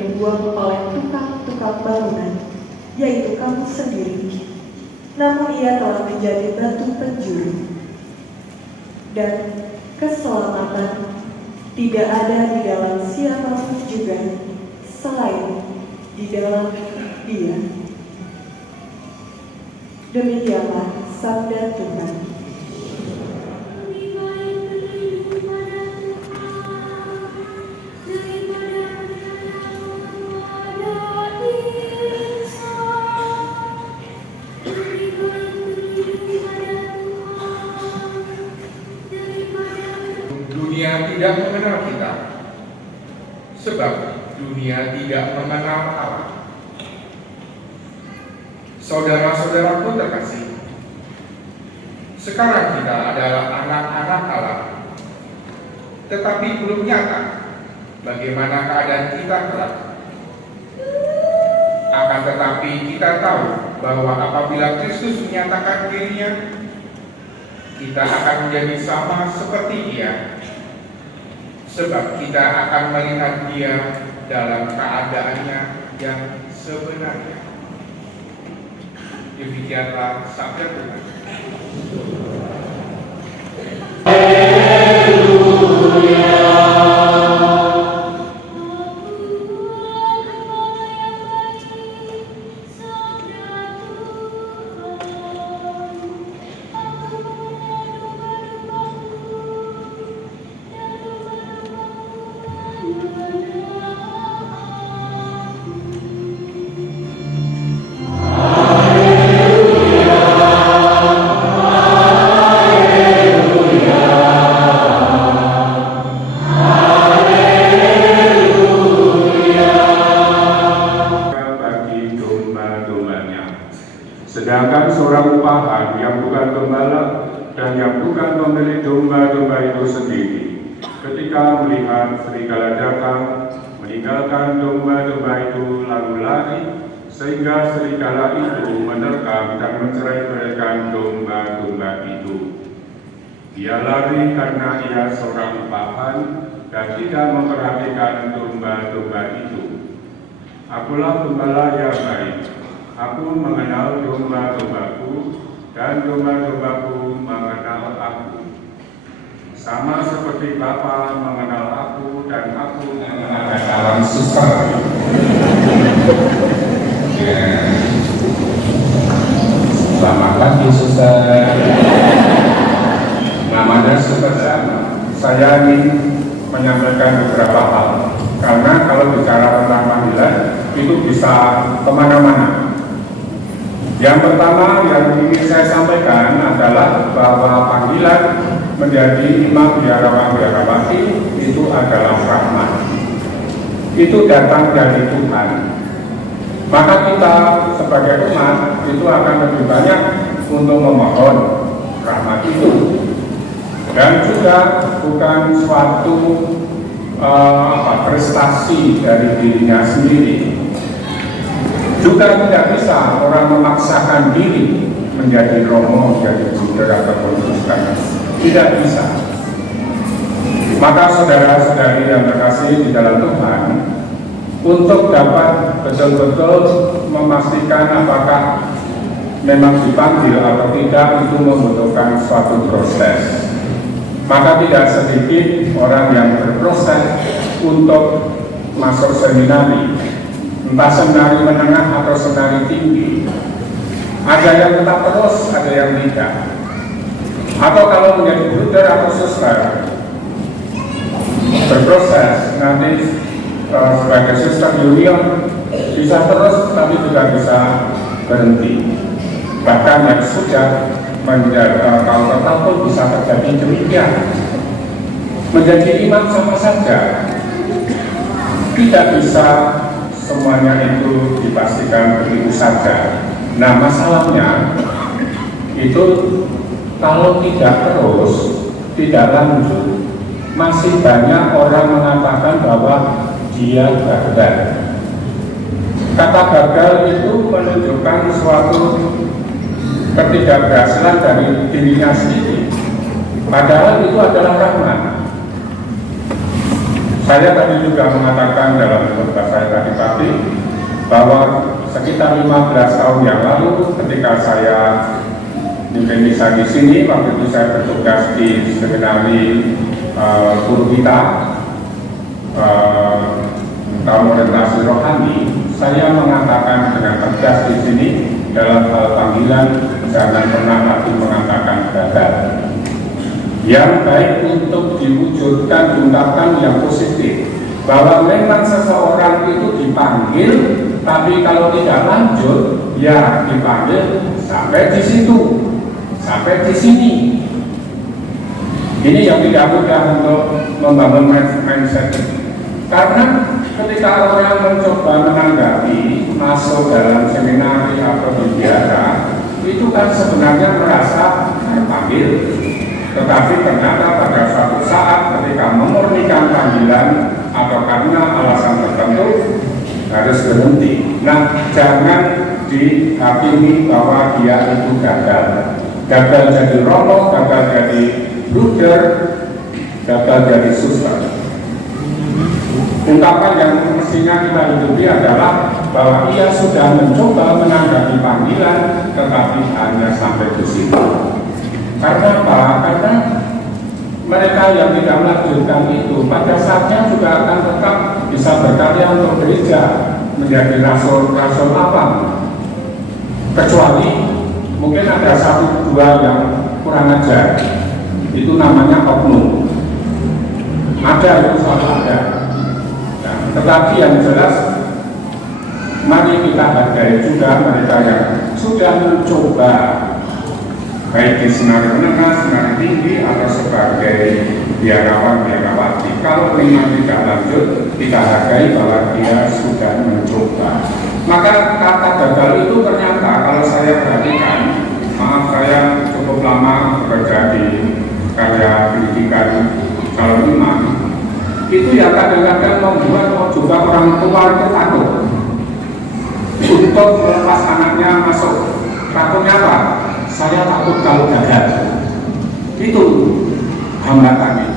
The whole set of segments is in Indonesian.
dibuang oleh tukang-tukang bangunan, yaitu kamu sendiri. Namun ia telah menjadi batu penjuru. Dan keselamatan tidak ada di dalam siapapun juga selain di dalam Dia. Demikianlah sabda Tuhan. Dunia tidak mengenal kita, sebab dunia tidak mengenal Allah. Saudara-saudaraku terkasih, sekarang kita adalah anak-anak Allah, tetapi belum nyata bagaimana keadaan kita kelak. Akan tetapi kita tahu bahwa apabila Kristus menyatakan dirinya, kita akan menjadi sama seperti Dia, sebab kita akan melihat Dia dalam keadaannya yang sebenarnya. Demikianlah sabda Tuhan. Sedangkan seorang upahan yang bukan gembala dan yang bukan pemilik domba-domba itu sendiri, ketika melihat serigala datang, meninggalkan domba-domba itu lalu lari, sehingga serigala itu menerkam dan mencerai-beraikan domba-domba itu. Dia lari karena ia seorang upahan dan tidak memperhatikan domba-domba itu. Akulah gembala yang baik. Aku mengenal domba-dombaku, dan domba-dombaku mengenal aku. Sama seperti Bapa mengenal aku, dan aku mengenal Dalam susah. Ya. Selamat pagi, Suster. Namanya Suster. Saya ingin menyampaikan beberapa hal, karena kalau bicara tentang panggilan itu bisa kemana-mana. Yang pertama yang ingin saya sampaikan adalah bahwa panggilan menjadi imam biarawan-biarawati itu adalah rahmat. Itu datang dari Tuhan. Maka kita sebagai umat itu akan lebih banyak untuk memohon rahmat itu. Dan juga bukan suatu prestasi dari dirinya sendiri. Juga tidak bisa orang memaksakan diri menjadi romo, menjadi buder atau Kristen. Tidak bisa. Maka saudara-saudari yang terkasih di dalam Tuhan, untuk dapat betul-betul memastikan apakah memang dipanggil atau tidak, itu membutuhkan suatu proses. Maka tidak sedikit orang yang berproses untuk masuk seminari, entah seminari menengah atau seminari tinggi. Ada yang tetap terus, ada yang tidak. Atau kalau menjadi bruder atau suster, berproses, nanti sebagai suster junior bisa terus, tapi juga bisa berhenti. Bahkan yang sudah menjadi kalau tetap pun bisa terjadi demikian. Menjadi imam sama saja, tidak bisa semuanya itu dipastikan begitu saja. Nah, masalahnya itu kalau tidak terus, tidak lanjut, masih banyak orang mengatakan bahwa dia gagal. Kata gagal itu menunjukkan suatu ketidakberhasilan dari dirinya sendiri. Padahal itu adalah rahmat. Saya tadi juga mengatakan dalam khotbah saya tadi pagi bahwa sekitar 15 tahun yang lalu ketika saya misa di sini, waktu itu saya bertugas di seminari guru kita tahun orientasi rohani, saya mengatakan dengan tegas di sini dalam hal panggilan jangan pernah lagi mengatakan gagal. Yang baik untuk diwujudkan ungkapan yang positif, bahwa memang seseorang itu dipanggil, tapi kalau tidak lanjut, ya dipanggil sampai di situ, sampai di sini. Ini yang tidak mudah untuk membangun mindset. Karena ketika orang mencoba menanggapi masuk dalam seminari atau biara, itu kan sebenarnya merasa terpanggil. Tetapi ternyata pada suatu saat ketika memurnikan panggilan atau karena alasan tertentu harus berhenti. Nah, jangan dihakimi bahwa dia itu gagal. Gagal jadi romo, gagal jadi bruder, gagal jadi suster. Ungkapan yang mestinya kita hidupi adalah bahwa ia sudah mencoba menanggapi panggilan, tetapi hanya sampai di situ. Karena apa? Karena mereka yang tidak melanjutkan itu pada saatnya juga akan tetap bisa berkarya untuk gereja, menjadi rasul-rasul apa? Kecuali mungkin ada satu dua yang kurang ajar, itu namanya oknum. Ada, itu selalu ada. Nah, tetapi yang jelas, mari kita hargai juga mereka yang sudah mencoba, baik di senar menengah, senar tinggi, atau sebagai biarawan-biarawati. Kalau memang tidak lanjut, kita hargai bahwa dia sudah mencoba. Maka kata gagal itu ternyata kalau saya perhatikan, maaf saya cukup lama bekerja di karya pendidikan calon imam, itu ya kadang-kadang membuat juga orang tua itu takut untuk melepas anaknya masuk. Takutnya apa? Saya takut kalau gagal. Itu hambatannya.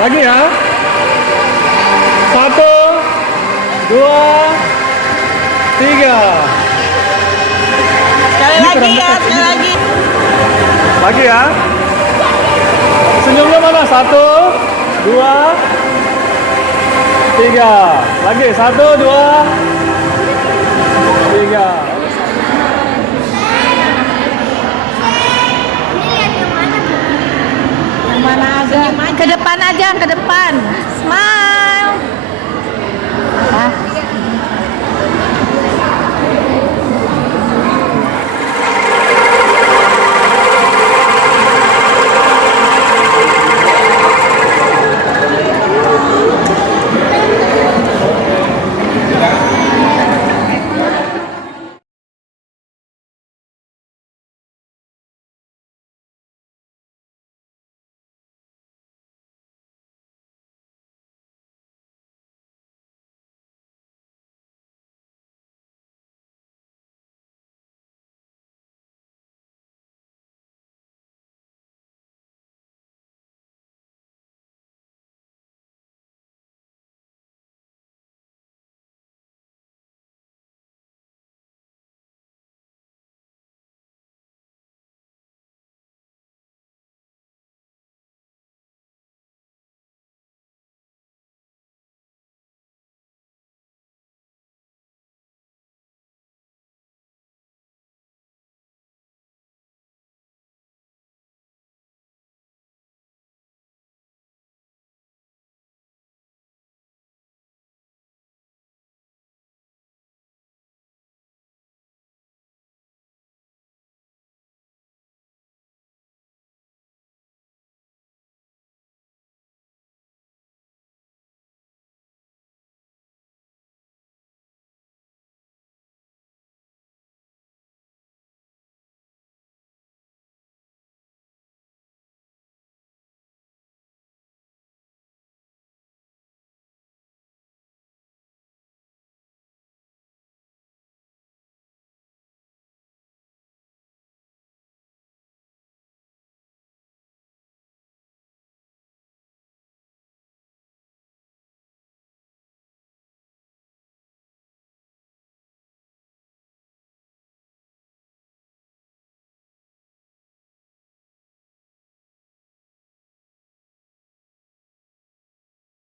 Lagi ya. 1, 2, 3. Sekali lagi ya, sekali lagi. Lagi ya. Senyumnya mana? 1, 2, 3. Lagi 1, 2, 3. depan aja, ke depan. Smile.